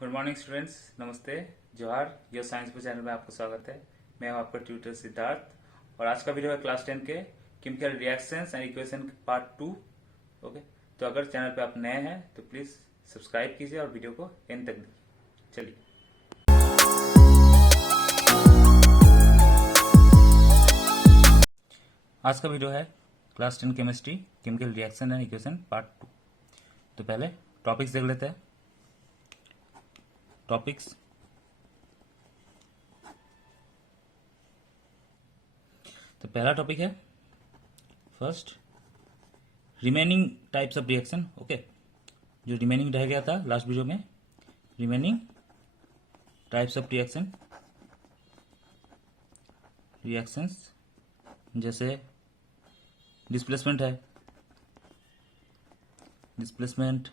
Good morning students, नमस्ते, जोहार। Your science पे चैनल में आपका स्वागत है। मैं हूं आपका ट्यूटर सिद्धार्थ और आज का वीडियो है क्लास 10 के chemical reactions and equation part 2। Okay, तो अगर चैनल पे आप नए हैं तो प्लीज़ सब्सक्राइब कीजिए और वीडियो को एंड तक देखिए। चलिए, आज का वीडियो है class 10 chemistry chemical reaction and equation part 2। तो पहले टॉपिक्स देख लेते हैं। टॉपिक्स, तो पहला टॉपिक है first remaining types of reaction. Okay, जो रिमेनिंग रह गया था लास्ट वीडियो में, रिमेनिंग टाइप्स ऑफ रिएक्शंस जैसे डिस्प्लेसमेंट है, डिस्प्लेसमेंट,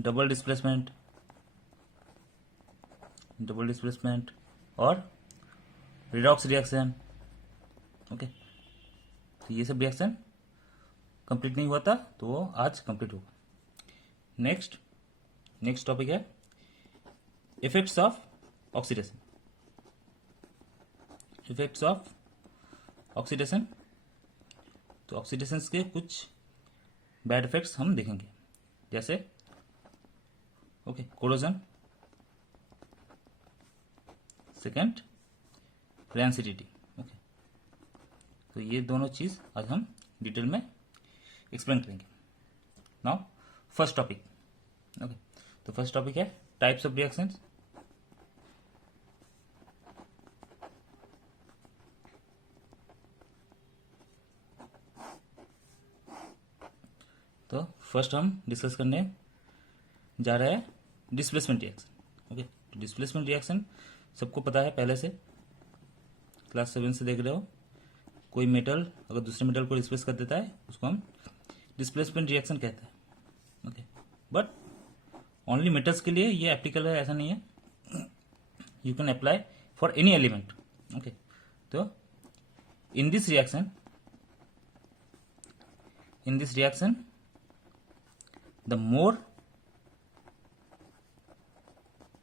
डबल डिस्प्लेसमेंट और रिडॉक्स रिएक्शन। ओके, तो ये सब रिएक्शन कंप्लीट नहीं हुआ था तो वो आज कंप्लीट होगा। नेक्स्ट टॉपिक है effects of oxidation. Effects of oxidation, तो ऑक्सीडेशन के कुछ बैड इफेक्ट्स हम देखेंगे, जैसे okay corrosion, second rancidity. Okay, तो ये दोनों चीज आज हम डिटेल में एक्सप्लेन करेंगे। Now first topic. ओके, तो फर्स्ट टॉपिक है टाइप्स ऑफ रिएक्शंस। तो फर्स्ट हम डिस्कस करने जा रहे हैं डिस्प्लेसमेंट रिएक्शन। ओके, तो डिस्प्लेसमेंट रिएक्शन सबको पता है, पहले से क्लास 7 से देख रहे हो। कोई मेटल अगर दूसरे मेटल को डिस्प्लेस कर देता है उसको हम डिस्प्लेसमेंट रिएक्शन कहते हैं। ओके, बट ओनली मेटल्स के लिए ये एप्लीकेबल है ऐसा नहीं है, you can apply for any element. Okay, तो in this reaction the more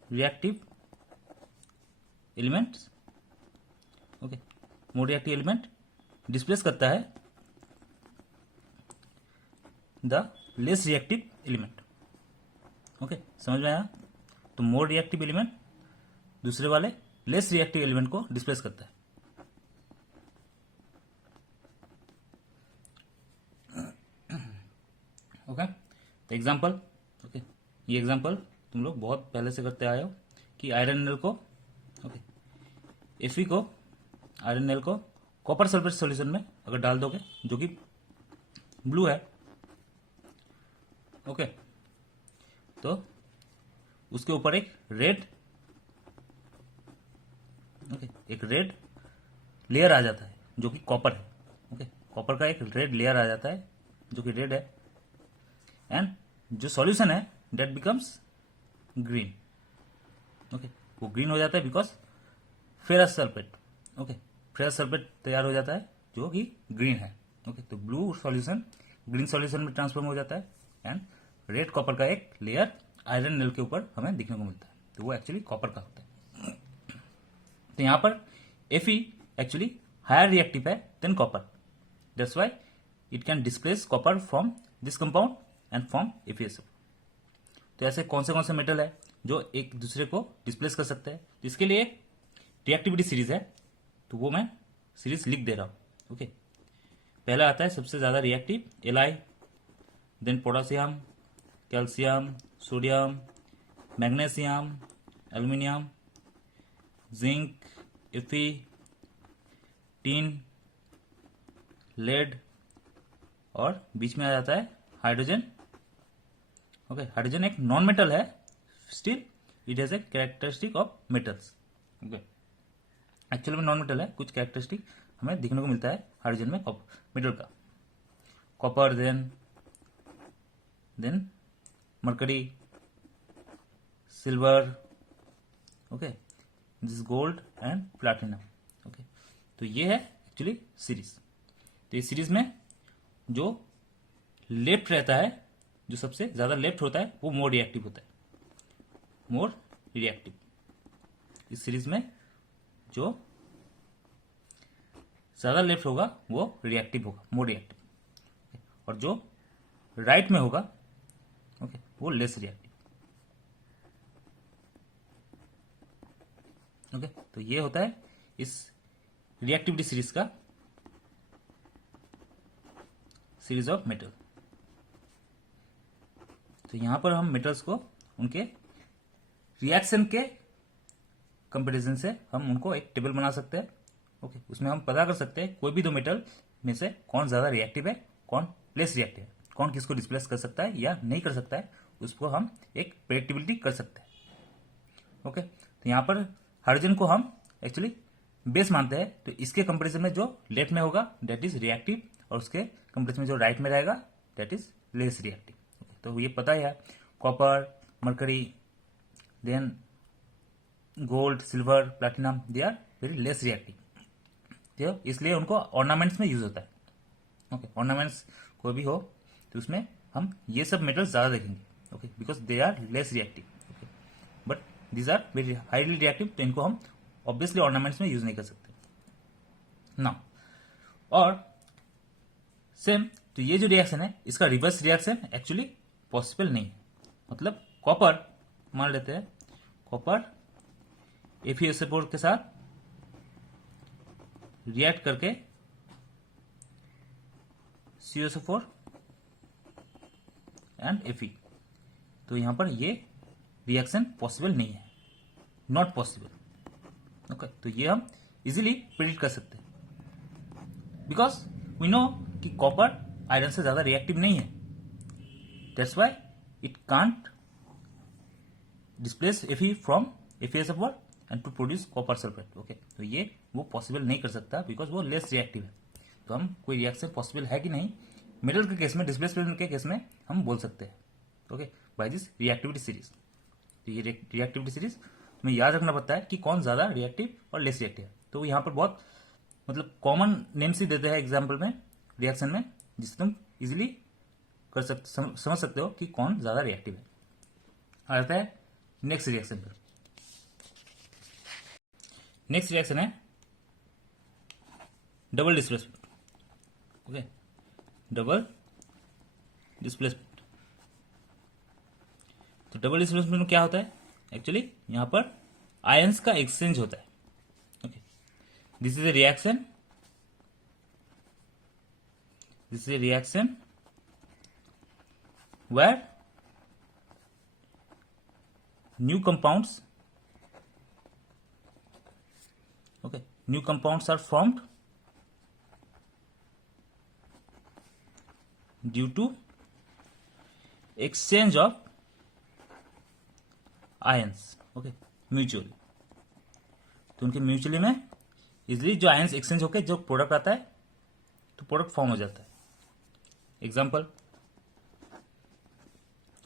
reactive elements, okay, more reactive element displace करता है the less reactive element। Okay, समझ में आया? तो मोर रिएक्टिव एलिमेंट दूसरे वाले लेस रिएक्टिव एलिमेंट को डिस्प्लेस करता है। ओके, तो एग्जाम्पल, ओके, ये एग्जाम्पल तुम लोग बहुत पहले से करते आए हो कि आयरन नेल को, ओके, Fe को, आयरन नेल को कॉपर सल्फेट सॉल्यूशन में अगर डाल दोगे जो कि ब्लू है, ओके, तो उसके ऊपर एक रेड लेयर आ जाता है जो कि कॉपर है। ओके, कॉपर का एक रेड लेयर आ जाता है जो कि रेड है, एंड जो सॉल्यूशन है डेट बिकम्स ग्रीन। ओके, वो ग्रीन हो जाता है because ferrous sulphate, okay, ferrous sulphate तैयार हो जाता है जो कि ग्रीन है। ओके, तो ब्लू सॉल्यूशन ग्रीन सॉल्यूशन में ट्रांसफॉर्म हो जाता है एंड रेड कॉपर का एक लेयर आयरन नेल के ऊपर हमें दिखने को मिलता है, तो वो एक्चुअली कॉपर का होता है। तो यहां पर Fe एक्चुअली हायर रिएक्टिव है than copper, that's why it can displace copper from this compound and form FeSO। तो ऐसे कौन से मेटल है जो एक दूसरे को डिस्प्लेस कर सकते हैं? इसके लिए रिएक्टिविटी सीरीज है, तो वो मैं सीरीज लिख दे रहा हूं। ओके, पहला आता है सबसे ज्यादा reactive Li, then potassium, calcium, sodium, magnesium, aluminium, zinc, Fe, tin, lead और बीच में आ जाता है हाइड्रोजन। ओके, हाइड्रोजन एक नॉन मेटल है, still it has a characteristic of metals. Okay, actually में नॉन मेटल है, कुछ कैरेक्टरिस्टिक हमें दिखने को मिलता है हाइड्रोजन में मेटल का। Copper, then mercury, silver, okay, this gold and platinum. Okay, तो ये है एक्चुअली सीरीज। तो इस सीरीज में जो लेफ्ट रहता है, जो सबसे ज्यादा लेफ्ट होता है वो मोर रिएक्टिव होता है, मोर रिएक्टिव। इस सीरीज में जो ज्यादा लेफ्ट होगा वो रिएक्टिव होगा, मोर रिएक्टिव, और जो राइट में होगा ओके वो लेस रिएक्टिव। ओके तो ये होता है इस रिएक्टिविटी सीरीज का सीरीज ऑफ मेटल। तो यहां पर हम मेटल्स को उनके रिएक्शन के कंपैरिजन से हम उनको एक टेबल बना सकते हैं। ओके उसमें हम पता कर सकते हैं कोई भी दो मेटल में से कौन ज्यादा रिएक्टिव है, कौन लेस रिएक्टिव है, कौन किसको डिस्प्लेस कर सकता है या नहीं कर सकता है, उसको हम एक प्रेडिक्टिबिलिटी कर सकते हैं। ओके तो यहां पर हाइड्रोजन को हम एक्चुअली बेस मानते हैं, तो इसके कंपैरिजन में जो लेफ्ट में होगा दैट इज रिएक्टिव, और उसके कंपैरिजन में जो राइट में रहेगा दैट इज लेस रिएक्टिव। तो ये पता है copper, mercury, then gold, silver, platinum, they are very less reactive, तो इसलिए उनको ऑर्नामेंट्स में यूज होता है। ओके ऑर्नामेंट्स कोई भी हो तो उसमें हम ये सब मेटल्स ज्यादा देखेंगे, okay because they are less reactive. Okay but these are very highly reactive, तो इनको हम ऑब्वियसली ऑर्नामेंट्स में यूज नहीं कर सकते ना। और सेम तो ये जो रिएक्शन है इसका रिवर्स रिएक्शन एक्चुअली पॉसिबल नहीं है। मतलब कॉपर मान लेते हैं, कॉपर FeSO4 के साथ रिएक्ट करके CuSO4 एंड Fe, तो यहां पर ये रिएक्शन पॉसिबल नहीं है, नॉट पॉसिबल। ओके तो ये हम इजीली प्रिडिक्ट कर सकते हैं बिकॉज वी नो कि कॉपर आयरन से ज्यादा रिएक्टिव नहीं है, that's why it can't displace Fe from FeSO4 and to produce copper sulphate. Okay तो ये वो पॉसिबल नहीं कर सकता बिकॉज वो लेस रिएक्टिव है। तो हम कोई रिएक्शन पॉसिबल है कि नहीं मेटल के केस में, डिस्प्लेसमेंट के केस में हम बोल सकते हैं okay by this reactivity series. तो ये रिएक्टिविटी सीरीज हमें याद रखना पड़ता है कि कौन ज्यादा रिएक्टिव और लेस रिएक्टिव है। तो यहाँ पर बहुत मतलब कॉमन नेम्स ही देते हैं एग्जाम्पल में, रिएक्शन में, जिससे तुम इजिली कर सकते समझ सकते हो कि कौन ज्यादा रिएक्टिव है। आ जाता है नेक्स्ट रिएक्शन पर। नेक्स्ट रिएक्शन है double displacement. Okay double displacement. तो डबल डिस्प्लेसमेंट में क्या होता है एक्चुअली यहां पर आयंस का एक्सचेंज होता है। Okay this is a reaction, this is a reaction where new compounds new compounds are formed due to exchange of ions okay mutually. तो उनके म्यूचुअली में इजिली जो आयंस एक्सचेंज होकर जो प्रोडक्ट आता है तो प्रोडक्ट फॉर्म हो जाता है। Example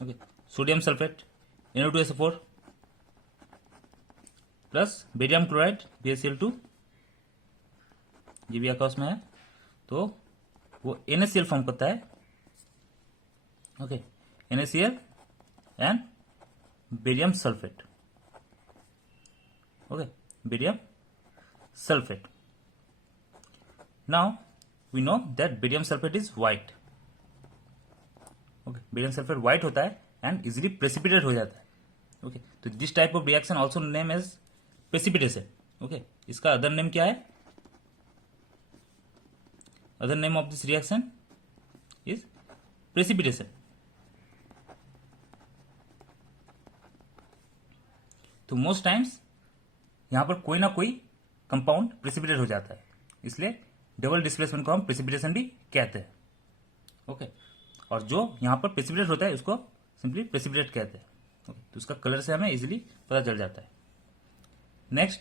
okay sodium sulphate NO2SO4 plus barium chloride BaCl2, ये भी आकाश में है, तो वो NaCl फॉर्म करता है। Okay NaCl and barium sulphate. Okay barium sulphate. Now we know that barium sulphate is white. Okay barium sulphate white होता है एंड इजिली प्रेसिपिटेट हो जाता है। ओके तो this type of reaction also name as precipitation. Okay इसका other name क्या है? Other name of this reaction is precipitation. तो मोस्ट टाइम्स यहां पर कोई ना कोई कंपाउंड प्रेसिपिटेट हो जाता है, इसलिए डबल डिस्प्लेसमेंट को हम प्रेसिपिटेशन भी कहते हैं। ओके और जो यहां पर प्रेसिपिटेट होता है उसको सिंपली प्रेसिपिटेट कहते हैं। ओके तो उसका कलर से हमें इजीली पता चल जाता है। नेक्स्ट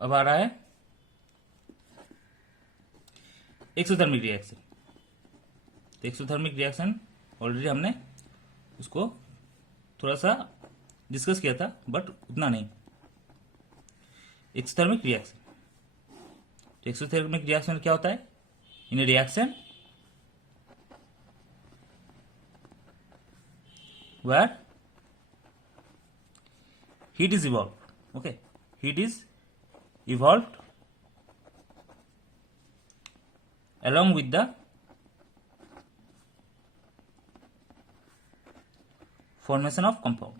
अब आ रहा है एक्सोथर्मिक रिएक्शन। तो एक्सोथर्मिक रिएक्शन ऑलरेडी हमने उसको थोड़ा सा डिस्कस किया था बट उतना नहीं। एक्सोथर्मिक रिएक्शन, तो एक्सोथर्मिक रिएक्शन में क्या होता है? In a reaction where heat is evolved. Okay, heat is evolved along with the formation of compound.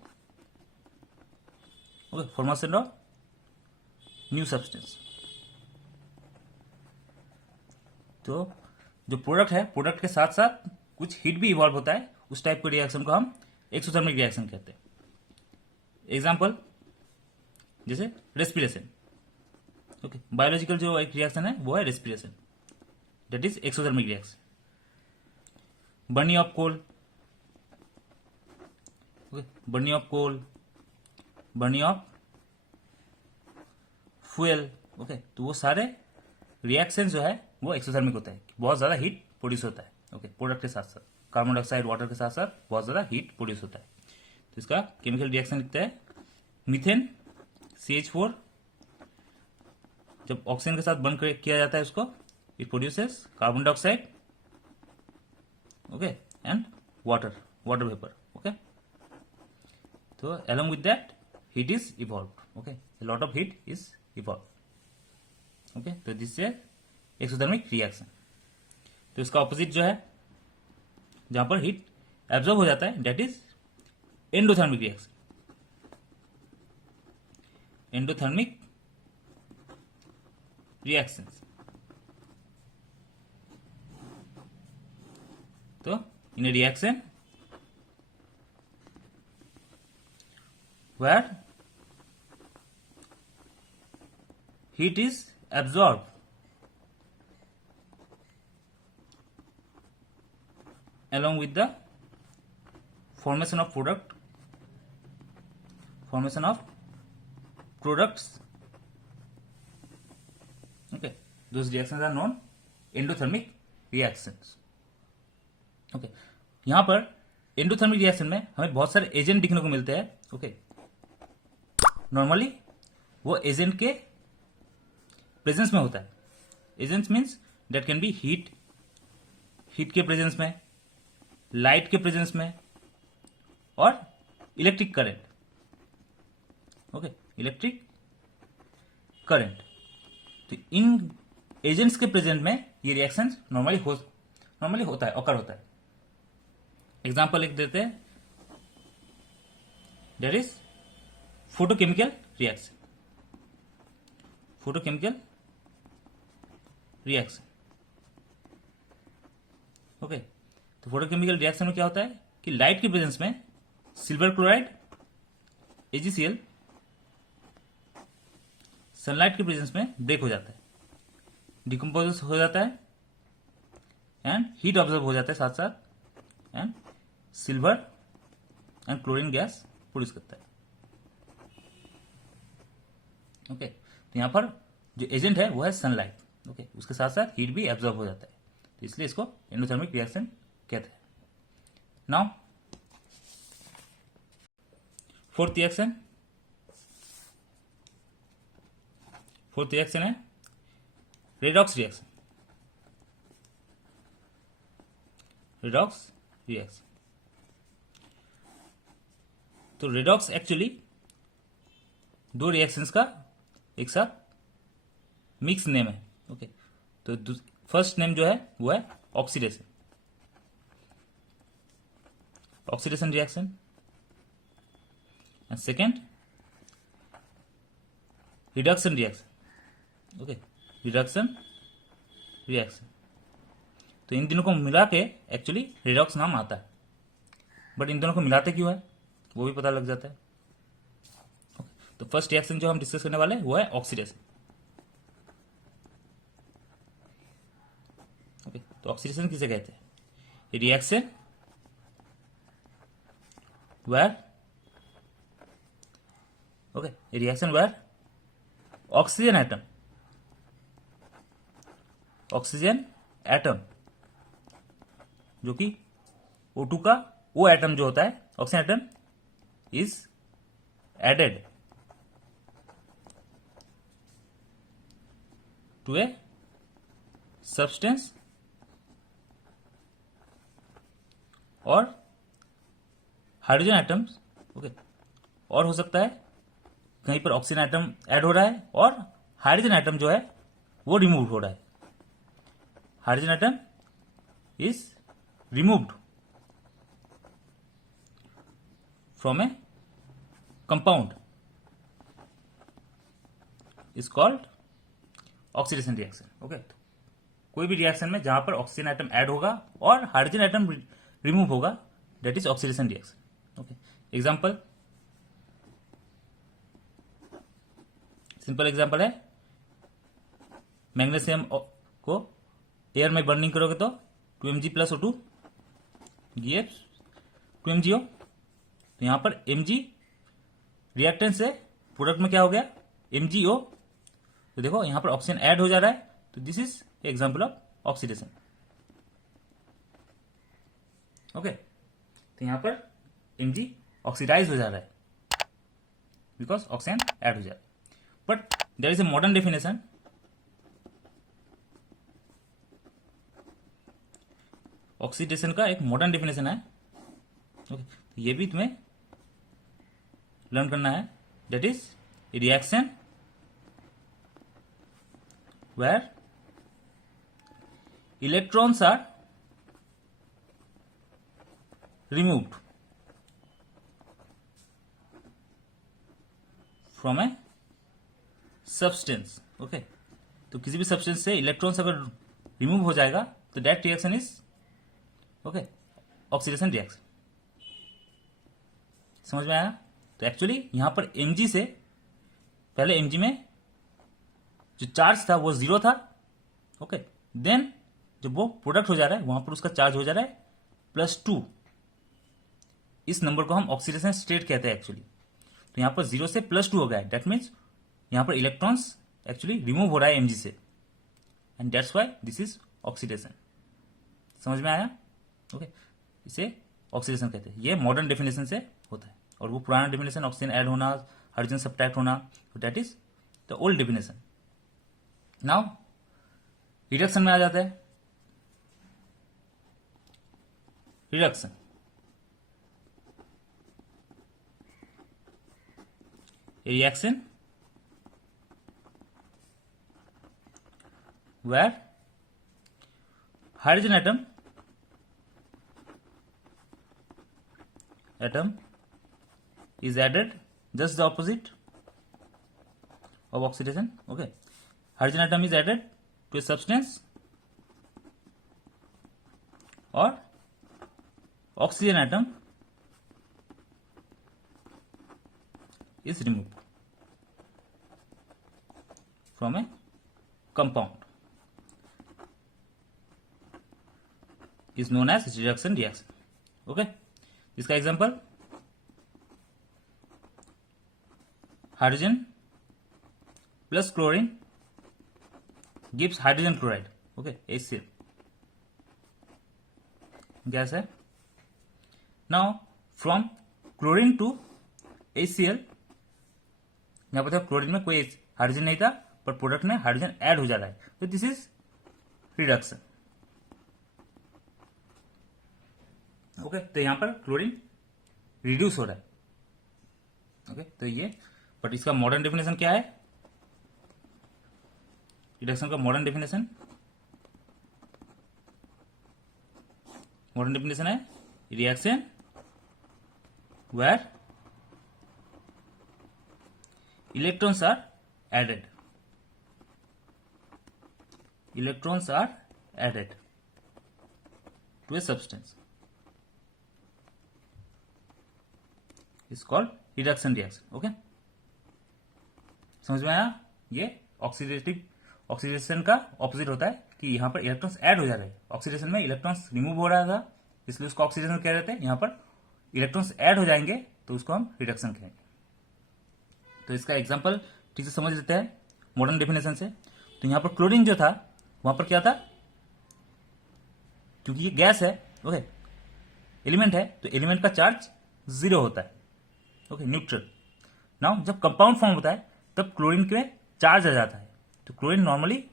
Okay, formation of new substance. तो जो प्रोडक्ट है, प्रोडक्ट के साथ साथ कुछ हीट भी इवॉल्व होता है, उस टाइप के रिएक्शन को हम एक्सोथर्मिक रिएक्शन कहते हैं. एग्जाम्पल जैसे रेस्पिरेशन. ओके, बायोलॉजिकल जो एक रिएक्शन है वो है respiration, that is exothermic reaction. Burning of coal. Okay, burning of coal, burning of fuel. Okay, तो वो सारे रिएक्शन जो है वो एक्सोथर्मिक होता है, बहुत ज्यादा हीट प्रोड्यूस होता है. ओके, प्रोडक्ट के साथ साथ कार्बन डाइऑक्साइड, वाटर के साथ साथ बहुत ज्यादा हीट प्रोड्यूस होता है. तो इसका केमिकल रिएक्शन लिखते हैं. मीथेन CH4 जब ऑक्सीजन के साथ बंद किया जाता है उसको, it produces carbon dioxide, okay, and water vapour. Okay, तो along with that heat is evolved. Okay, a lot of heat is evolved. Okay, तो दिस इज एक्सोथर्मिक रिएक्शन. तो इसका ऑपोजिट जो है जहां पर हीट एब्जॉर्ब हो जाता है, that is endothermic reaction. Endothermic reactions. तो in a reaction where heat is absorbed along with the formation of products. Okay, those reactions are known endothermic reactions. Okay, यहां पर एंडोथर्मिक रिएक्शन में हमें बहुत सारे एजेंट दिखने को मिलते हैं. ओके, नॉर्मली वो एजेंट के प्रेजेंस में होता है. Agents means that can be heat के प्रेजेंस में, लाइट के प्रेजेंस में, और electric current. Okay, electric current. तो इन एजेंट्स के प्रेजेंट में ये रिएक्शन नॉर्मली होता है, ऑकर होता है. एग्जाम्पल लिख देते हैं, that is photochemical reaction. Photochemical reaction. Okay, तो फोटोकेमिकल रिएक्शन में क्या होता है कि लाइट के प्रेजेंस में सिल्वर क्लोराइड AgCl सनलाइट के प्रेजेंस में ब्रेक हो जाता है, डिकम्पोज हो जाता है, एंड हीट ऑब्जर्व हो जाता है साथ साथ, and silver and chlorine gas produce करता है. ओके, तो यहां पर जो एजेंट है वो है सनलाइट. ओके, उसके साथ साथ हीट भी एब्जॉर्ब हो जाता है, तो इसलिए इसको एंडोथर्मिक रिएक्शन कहते हैं. नाउ फोर्थ रिएक्शन है रेडॉक्स रिएक्शन. Redox reaction. तो रेडॉक्स एक्चुअली दो रिएक्शंस का एक साथ मिक्स नेम है. ओके, तो फर्स्ट नेम जो है वो है oxidation reaction, and second reduction reaction. Okay, reduction reaction. तो इन दोनों को मिला के एक्चुअली रेडॉक्स नाम आता है, बट इन दोनों को मिलाते क्यों है वो भी पता लग जाता है. तो फर्स्ट रिएक्शन जो हम डिस्कस करने वाले हैं वो है ऑक्सीडेशन. ओके, तो ऑक्सीडेशन किसे कहते हैं? रिएक्शन वेयर ऑक्सीजन एटम जो कि O2 का O एटम जो होता है, oxygen atom is added to a substance और हाइड्रोजन एटम्स. ओके, और हो सकता है कहीं पर ऑक्सीजन एटम ऐड हो रहा है और हाइड्रोजन एटम जो है वो रिमूव हो रहा है. Hydrogen atom is removed from A compound is called oxidation reaction. Okay, कोई भी रिएक्शन में जहां पर ऑक्सीजन एटम ऐड होगा और हाइड्रोजन एटम रिमूव होगा, that is oxidation reaction. Okay, example, simple example है, मैग्नीशियम को एयर में बर्निंग करोगे तो 2Mg plus O2 gives 2MgO. तो यहां पर Mg रिएक्टेंट से प्रोडक्ट में क्या हो गया, MgO. तो देखो यहां पर ऑक्सीजन ऐड हो जा रहा है, तो this is example of oxidation. Okay, तो यहां पर Mg ऑक्सीडाइज हो जा रहा है बिकॉज ऑक्सीजन ऐड हो जा रहा है. But there is a modern definition. Oxidation का एक मॉडर्न डेफिनेशन है. ओके, तो ये भी तुम्हें लर्न करना है. That is reaction where electrons are removed from a substance. Okay, तो किसी भी सब्सटेंस से इलेक्ट्रॉन्स अगर रिमूव हो जाएगा तो that reaction is okay oxidation reaction. समझ में आया? तो एक्चुअली यहां पर Mg से पहले Mg में जो चार्ज था वो 0 था. ओके, देन जब वो प्रोडक्ट हो जा रहा है वहां पर उसका चार्ज हो जा रहा है +2. इस नंबर को हम ऑक्सीडेशन स्टेट कहते हैं एक्चुअली. तो यहां पर 0 से +2 हो गया है. दैट मीन्स यहां पर इलेक्ट्रॉन्स एक्चुअली रिमूव हो रहा है Mg से, and that's why this is oxidation. समझ में आया? ओके, इसे ऑक्सीडेशन कहते हैं. ये मॉडर्न डेफिनेशन से होता है, और वो पुराना डेफिनेशन ऑक्सीजन ऐड होना, हाइड्रोजन सब्ट्रैक्ट होना, तो that is the old definition. Now reduction में आ जाता है. Reduction, reaction where hydrogen atom is added, just the opposite of oxidation. Okay, hydrogen atom is added to a substance or oxygen atom is removed from a compound is known as reduction reaction. Okay, इसका example, hydrogen plus chlorine gives hydrogen chloride. Okay, HCl gas है. Now from chlorine to HCl, यहां पर chlorine में कोई hydrogen नहीं था, पर product में हाइड्रोजन ऐड हो जा रहा है, तो दिस इज रिडक्शन. ओके, तो यहां पर क्लोरीन रिड्यूस हो रहा है. ओके, तो ये, बट इसका मॉडर्न डेफिनेशन क्या है? रिडक्शन का मॉडर्न डेफिनेशन है reaction where electrons are added. Electrons are added to a substance is called reduction reaction. Okay, समझ में आया? ये ऑक्सीडेशन का ऑपोजिट होता है कि यहां पर इलेक्ट्रॉन्स ऐड हो जा रहे हैं. ऑक्सीडेशन में इलेक्ट्रॉन्स रिमूव हो रहा था, इसलिए उसको ऑक्सीडेशन कह रहे थे. यहां पर इलेक्ट्रॉन्स ऐड हो जाएंगे तो उसको हम रिडक्शन कहेंगे. तो इसका एग्जांपल ठीक से समझ लेते हैं मॉडर्न डेफिनेशन से. तो यहां पर क्लोरीन जो था वहां पर क्या था, क्योंकि ये गैस है, ओके, एलिमेंट है, तो एलिमेंट का चार्ज 0 होता है. Okay, neutral. नाउ जब कंपाउंड फॉर्म होता है तब क्लोरीन के चार्ज आ जाता है. तो क्लोरीन नॉर्मली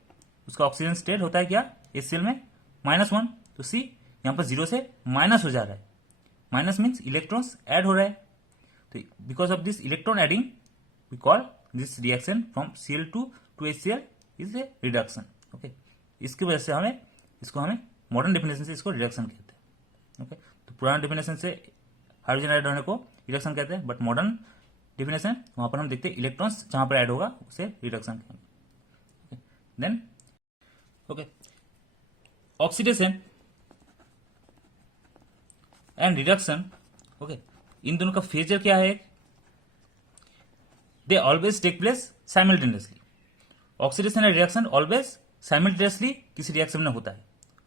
उसका ऑक्सीजन स्टेट होता है क्या, HCl में -1. तो सी यहां पर 0 से माइनस हो जा रहा है. माइनस मीन्स इलेक्ट्रॉन्स ऐड हो रहा है. तो because of this electron adding we call this reaction from Cl2 to HCl is a reduction. Okay, इसकी वजह से इसको हमें मॉडर्न डेफिनेशन से इसको रिडक्शन कहते हैं। ओके, तो पुराना डेफिनेशन से हाइड्रोजन ऐड होने को रिडक्शन कहते हैं, बट मॉडर्न डेफिनेशन वहां पर हम देखते हैं इलेक्ट्रॉन्स जहां पर ऐड होगा उसे रिडक्शन कहेंगे। Then okay, oxidation and reduction, okay, इन दोनों का फेजर क्या है? They always take place simultaneously. Oxidation and reduction always simultaneously किसी रिएक्शन में होता है।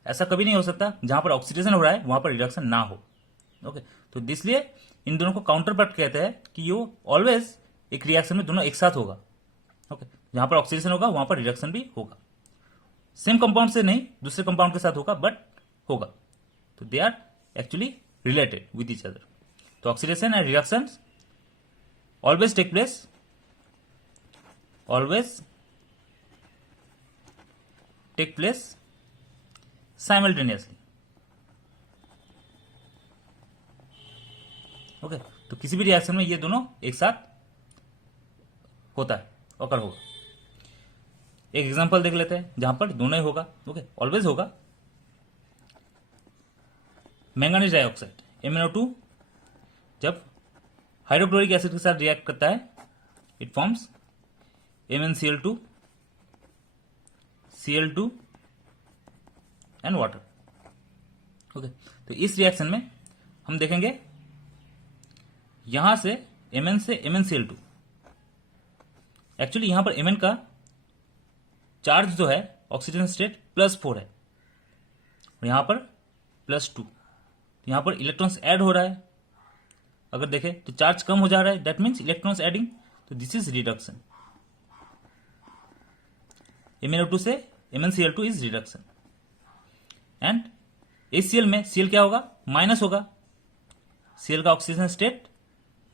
ऐसा कभी नहीं हो सकता जहां पर ऑक्सीडेशन हो रहा है वहां पर रिडक्शन ना हो। ओके, तो इसलिए इन दोनों को काउंटर पार्ट कहते हैं कि ये ऑलवेज एक रिएक्शन में दोनों एक साथ होगा। ओके, जहां पर ऑक्सीडेशन होगा वहां पर रिडक्शन भी होगा। सेम कंपाउंड से नहीं, दूसरे कंपाउंड के साथ होगा, बट होगा। तो they are actually related with each other. तो oxidation and reduction always take place simultaneously. Okay, तो किसी भी रिएक्शन में ये दोनों एक साथ होता है, ओकर होगा। एक एग्जांपल देख लेते हैं जहां पर दोनों ही होगा। ओके, ऑलवेज होगा। मैंगनीज डाइऑक्साइड MnO2 जब हाइड्रोक्लोरिक एसिड के साथ रिएक्ट करता है, it forms MnCl2 Cl2 and water. Okay, तो इस रिएक्शन में हम देखेंगे यहां से Mn से MnCl2, एक्चुअली यहां पर Mn का चार्ज जो है ऑक्सीजन स्टेट +4 है और यहां पर +2। यहां पर इलेक्ट्रॉन्स ऐड हो रहा है। अगर देखें तो चार्ज कम हो जा रहा है, दैट मीन्स इलेक्ट्रॉन्स एडिंग, तो दिस इज रिडक्शन। MnO2 से MnCl2 is reduction. And HCl में Cl क्या होगा? माइनस होगा। Cl का ऑक्सीजन स्टेट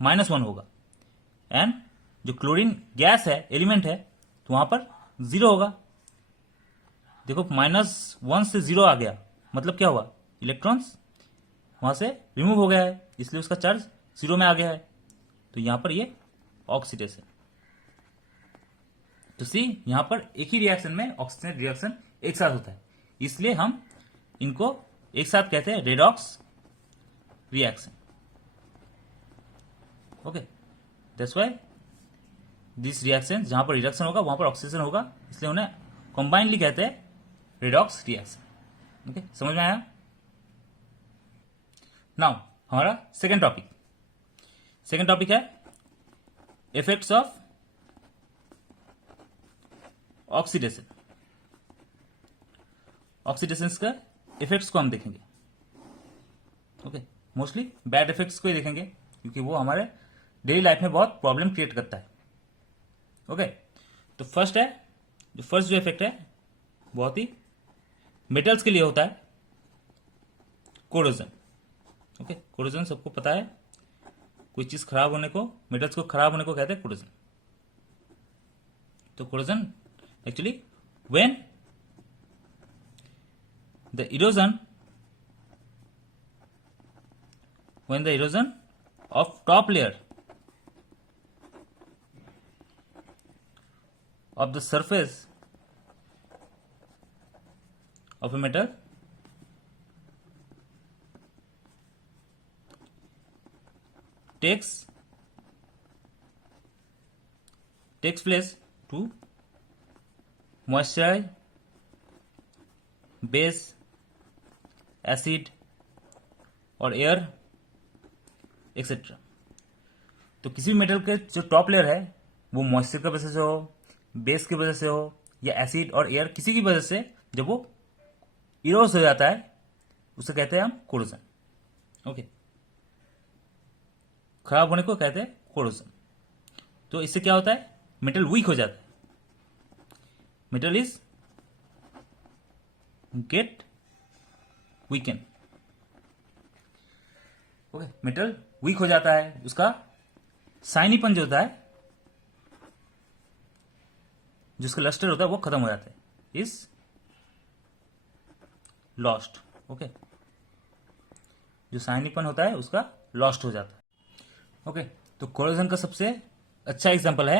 -1 होगा। एंड जो क्लोरीन गैस है, एलिमेंट है, तो वहां पर 0 होगा। देखो -1 से 0 आ गया, मतलब क्या हुआ? इलेक्ट्रॉन्स वहां से रिमूव हो गया है, इसलिए उसका चार्ज 0 में आ गया है। तो यहां पर ये ऑक्सीडेशन। तो सी, यहां पर एक ही रिएक्शन में ऑक्सीजन रिएक्शन एक साथ होता है, इसलिए हम इनको एक साथ कहते हैं redox reaction. Okay, that's why this reaction जहां पर रिडक्शन होगा वहां पर ऑक्सीजन होगा, इसलिए उन्हें कंबाइनली कहते हैं रेडॉक्स रिएक्शन। ओके, समझ में आया? नाउ हमारा सेकेंड टॉपिक है इफेक्ट्स ऑफ ऑक्सीडेशन। ऑक्सीडेशन का इफेक्ट्स को हम देखेंगे। ओके, मोस्टली बैड इफेक्ट्स को ही देखेंगे क्योंकि वो हमारे डेली लाइफ में बहुत प्रॉब्लम क्रिएट करता है। ओके, तो फर्स्ट जो इफेक्ट है बहुत ही मेटल्स के लिए होता है, कोरोजन। ओके, कोरोजन सबको पता है, कोई चीज खराब होने को, मेटल्स को खराब होने को कहते हैं कोरोजन। तो corrosion actually when the erosion of top layer of the surface of a metal takes place to moisturize, base, acid और एयर एक्सेट्रा। तो किसी भी मेटल के जो टॉप लेयर है वो मॉइस्चर की वजह से हो, बेस की वजह से हो, या एसिड और एयर किसी की वजह से जब वो इरोज हो जाता है उसे कहते हैं हम कोरोजन। ओके, खराब होने को कहते हैं कोरोजन। तो इससे क्या होता है? मेटल वीक हो जाता है, metal is get weaken. Okay, metal weak हो जाता है, उसका शाइनीपन जो होता है, जो उसका लस्टर होता है वो खत्म हो जाता है, इज लॉस्ट। ओके, जो शाइनीपन होता है उसका लॉस्ट हो जाता है। ओके, तो कोरोजन का सबसे अच्छा एग्जांपल है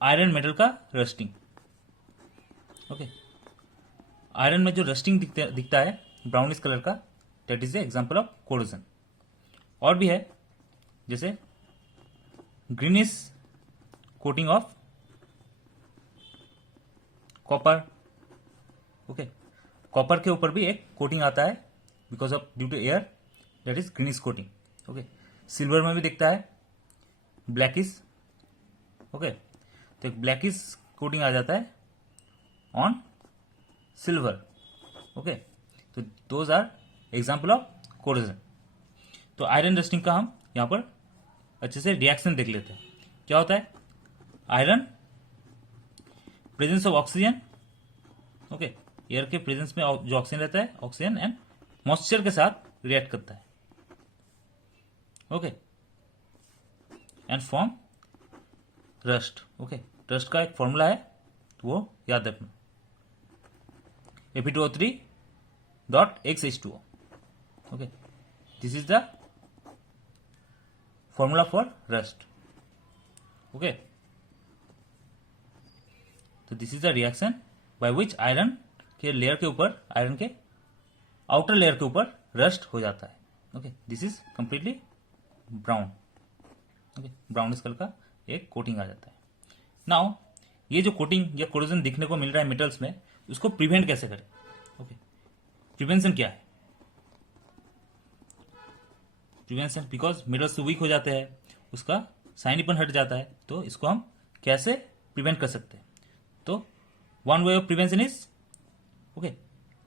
आयरन मेटल का रस्टिंग। ओके, आयरन में जो रस्टिंग दिखता है ब्राउनिश कलर का, that is the example of corrosion. और भी है, जैसे greenish coating of copper. Okay, copper के ऊपर भी एक कोटिंग आता है because of due to air, that is greenish coating. Okay, silver में भी दिखता है ब्लैकिश। ओके, तो एक ब्लैकिश कोटिंग आ जाता है ऑन सिल्वर। ओके, तो those are example of corrosion. तो आयरन रस्टिंग का हम यहां पर अच्छे से रिएक्शन देख लेते हैं। क्या होता है? Iron presence of oxygen, okay, air के प्रेजेंस में जो ऑक्सीजन रहता है, ऑक्सीजन एंड मॉइस्चर के साथ रिएक्ट करता है। Okay, and form rust. Okay, rust का एक फॉर्मूला है, तो वो याद रखना, Fe2O3.XH2O। Okay, this is the formula for rust. Okay, तो this is the reaction by which iron के लेयर के ऊपर, आयरन के आउटर लेयर के ऊपर रस्ट हो जाता है। Okay, this is completely brown. Okay, brownish colour का एक कोटिंग आ जाता है। नाउ ये जो कोटिंग या कोरोजन दिखने को मिल रहा है मेटल्स में, उसको प्रिवेंट कैसे करें? ओके, प्रिवेंशन क्या है? प्रिवेंशन, बिकॉज मेटल्स वीक हो जाते हैं, उसका शाइनीपन हट जाता है, तो इसको हम कैसे प्रिवेंट कर सकते हैं? तो one way of prevention is, okay,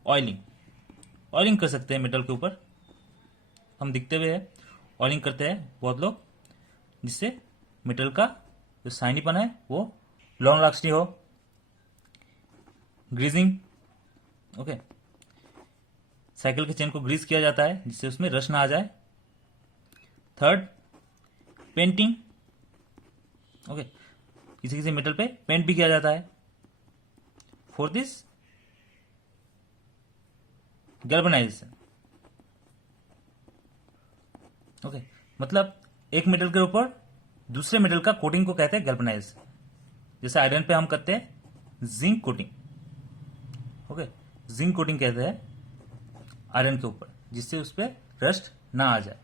oiling. Oiling कर सकते हैं मेटल के ऊपर, हम दिखते हुए है ऑयलिंग करते हैं बहुत लोग, जिससे मेटल का जो शाइनीपन है वो लॉन्ग लास्टिंग हो। ग्रीजिंग, ओके, साइकिल के चेन को ग्रीस किया जाता है जिससे उसमें रश ना आ जाए। Third, painting. ओके, किसी किसी मेटल पे पेंट भी किया जाता है। Fourth is galvanisation. ओके, मतलब एक मेटल के ऊपर दूसरे मेटल का कोटिंग को कहते हैं गैल्वेनाइजेशन। जैसे आयरन पे हम करते हैं zinc coating. Okay, zinc coating कहते हैं आयरन के ऊपर, जिससे उस पर रस्ट ना आ जाए।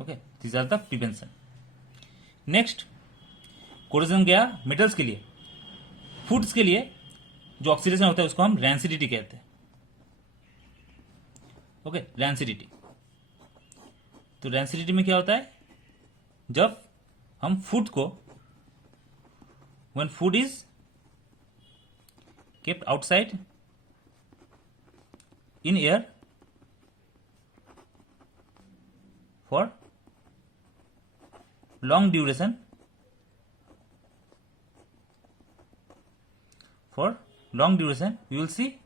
Okay, this are the prevention. Next, corrosion गया मेटल्स के लिए। फूड्स के लिए जो ऑक्सीडेशन होता है उसको हम रैंसिडिटी कहते हैं। Okay, rancidity. तो रैंसिडिटी में क्या होता है? जब हम फूड को, when food is kept outside in air for long duration, for long duration you will see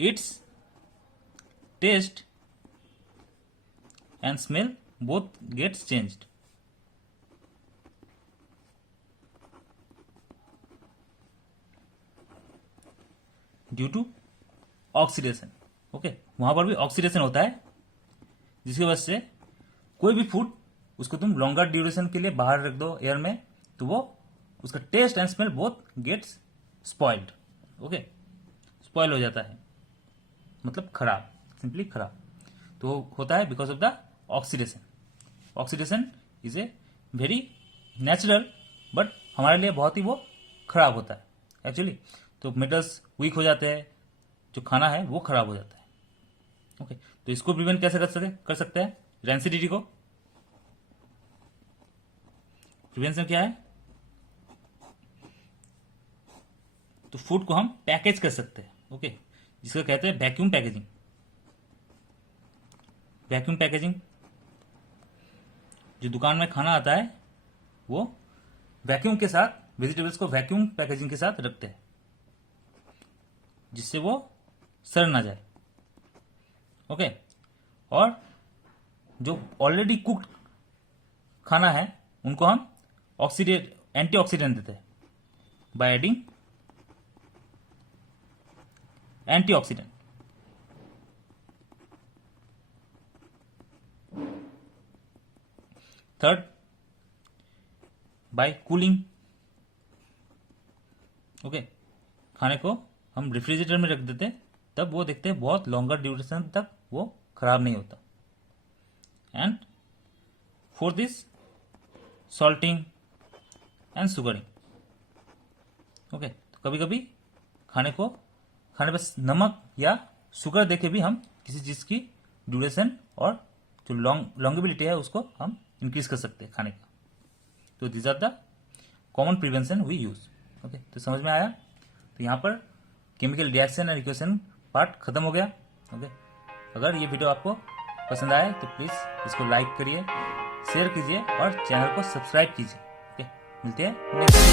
its taste and smell both gets changed. Due to oxidation. Okay, वहां पर भी ऑक्सीडेशन होता है, जिसकी वजह से कोई भी फूड उसको तुम लॉन्गर ड्यूरेशन के लिए बाहर रख दो एयर में, तो वो उसका taste and smell both gets spoiled. Okay, spoil हो जाता है, मतलब खराब, सिंपली खराब। तो होता है because of the oxidation. Oxidation is a very natural, but हमारे लिए बहुत ही वो खराब होता है एक्चुअली। तो मेटल्स वीक हो जाते हैं, जो खाना है वो खराब हो जाता है। ओके, तो इसको प्रिवेंट कैसे कर सकते हैं रैंसिडिटी को? प्रिवेंशन क्या है? तो फूड को हम पैकेज कर सकते हैं। ओके, जिसको कहते हैं वैक्यूम पैकेजिंग। वैक्यूम पैकेजिंग, जो दुकान में खाना आता है वो वैक्यूम के साथ, वेजिटेबल्स को वैक्यूम पैकेजिंग के साथ रखते हैं, जिससे वो सड़ ना जाए। ओके, और जो ऑलरेडी कुक्ड खाना है उनको हम एंटीऑक्सीडेंट देते हैं by adding antioxidant. Third, by cooling. Okay, खाने को हम रेफ्रिजरेटर में रख देते, तब वो देखते हैं बहुत लॉन्गर ड्यूरेशन तक वो खराब नहीं होता। And for this salting and सुगरिंग। Okay, तो कभी कभी खाने पर नमक या शुगर देके भी हम किसी चीज की ड्यूरेशन और जो लॉन्गेबिलिटी है उसको हम इंक्रीज कर सकते हैं खाने का। तो these are the common prevention we use. Okay, तो समझ में आया? तो यहाँ पर chemical reaction and equation part खत्म हो गया। ओके, अगर ये वीडियो आपको पसंद आए तो प्लीज इसको लाइक करिए, शेयर कीजिए और चैनल को सब्सक्राइब कीजिए। ओके, मिलते हैं नेक्स्ट।